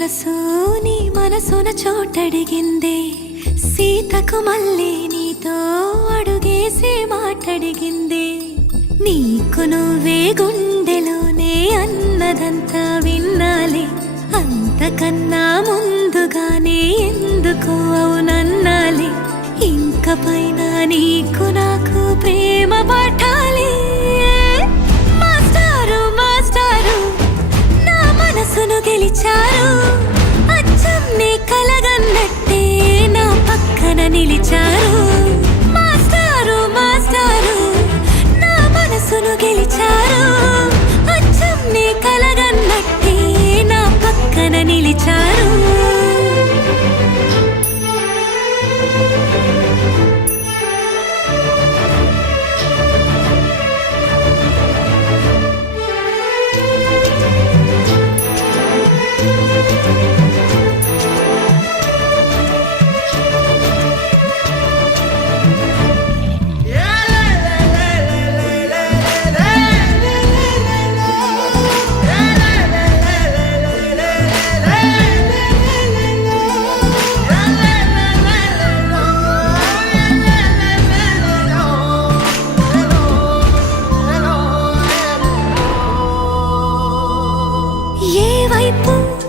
మనసు నీ మనసున చోటడిగిందే, సీతకు మళ్ళీ నీతో అడుగేసి మాటడిగిందే. నీకు నువ్వే గుండెలోనే అన్నదంతా విన్నాలే, అంతకన్నా ముందుగానే ఎందుకు అవునన్నాలే. ఇంక పైన నీకు నాకు ప్రేమ పాఠాలే. మాస్టారు మాస్టారు నా మనసును గెలిచారు, అచ్చం నీ కలగన్నట్టే నా పక్కన నిలిచారు. మాస్టారు మాస్టారు నా మనసును గెలిచారు, అచ్చం నీ కలగన్నట్టే నా పక్కన నిలిచారు.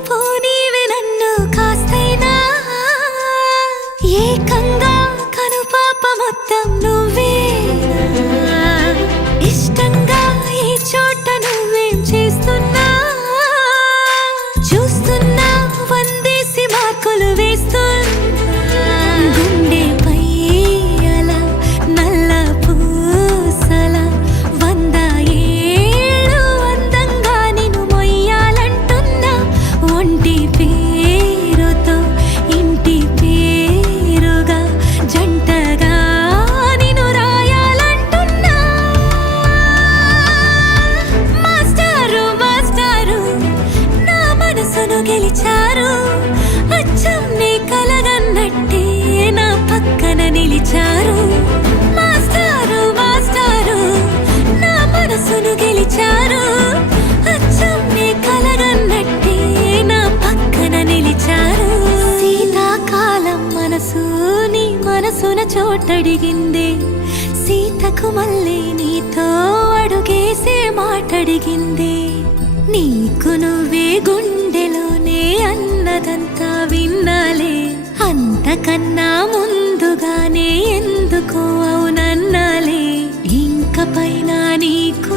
పోనీవి నన్ను కాస్తైనా, ఏకంగా కనుపాప మొత్తం నువ్వేనా. ఇష్టంగా ఈ చోట నువ్వేం చేస్తున్నా, చూస్తున్నా వందేసి మార్కులు వేస్తున్నా. గుండెపై అలా నల్ల పూసల 100 ఏళ్ళు అందంగా నిన్ను మొయ్యాలంటున్నా. ఒంటి పేరుతో ఇంటి పేరుగా జంటగా నిన్ను రాయాలంటున్నా. మాస్టారు మాస్టారు నా మనసును గెలిచారు, అచ్చం నీ కలగన్నట్టే నా పక్కన నిలిచారు. మాస్టారు మాస్టారు నా మనసును గెలిచారు, అచ్చం నీ కలగన్నట్టే నా పక్కన నిలిచారు. శీతాకాలం మనసు నీ మనసున చోటడిగిందే, సీతకు మళ్ళీ నీతో అడుగేసే మాటడిగిందే. నీకు నువ్వే గుండెలోనే అన్నదంతా విన్నాలే, అంతకన్నా ముందుగానే ఎందుకు అవునన్నాలే. ఇంక పైన నీకు